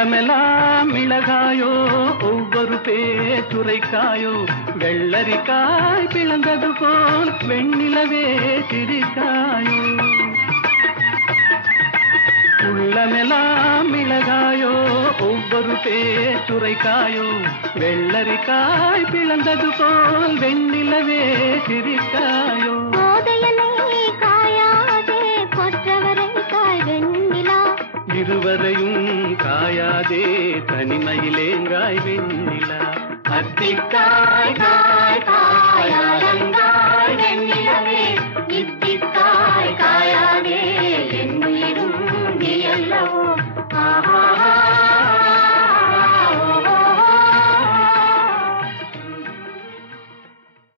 உள்ளமெல்லாம் மிளகாயோ ஒவ்வொரு பேச்சுரைக்காயோ வெள்ளரிக்காய் பிளந்தது போல் வெண்ணிலவே சிரிக்காயோ உள்ளமெல்லாம் மிளகாயோ ஒவ்வொரு பேச்சுரைக்காயோ வெள்ளரிக்காய் பிளந்தது போல் வெண்ணிலவே சிரிக்காயோ இருவரையும் காயாதே தனிமையிலேங்காய் வெண்ணிலா அத்திக்காய் காய் காய்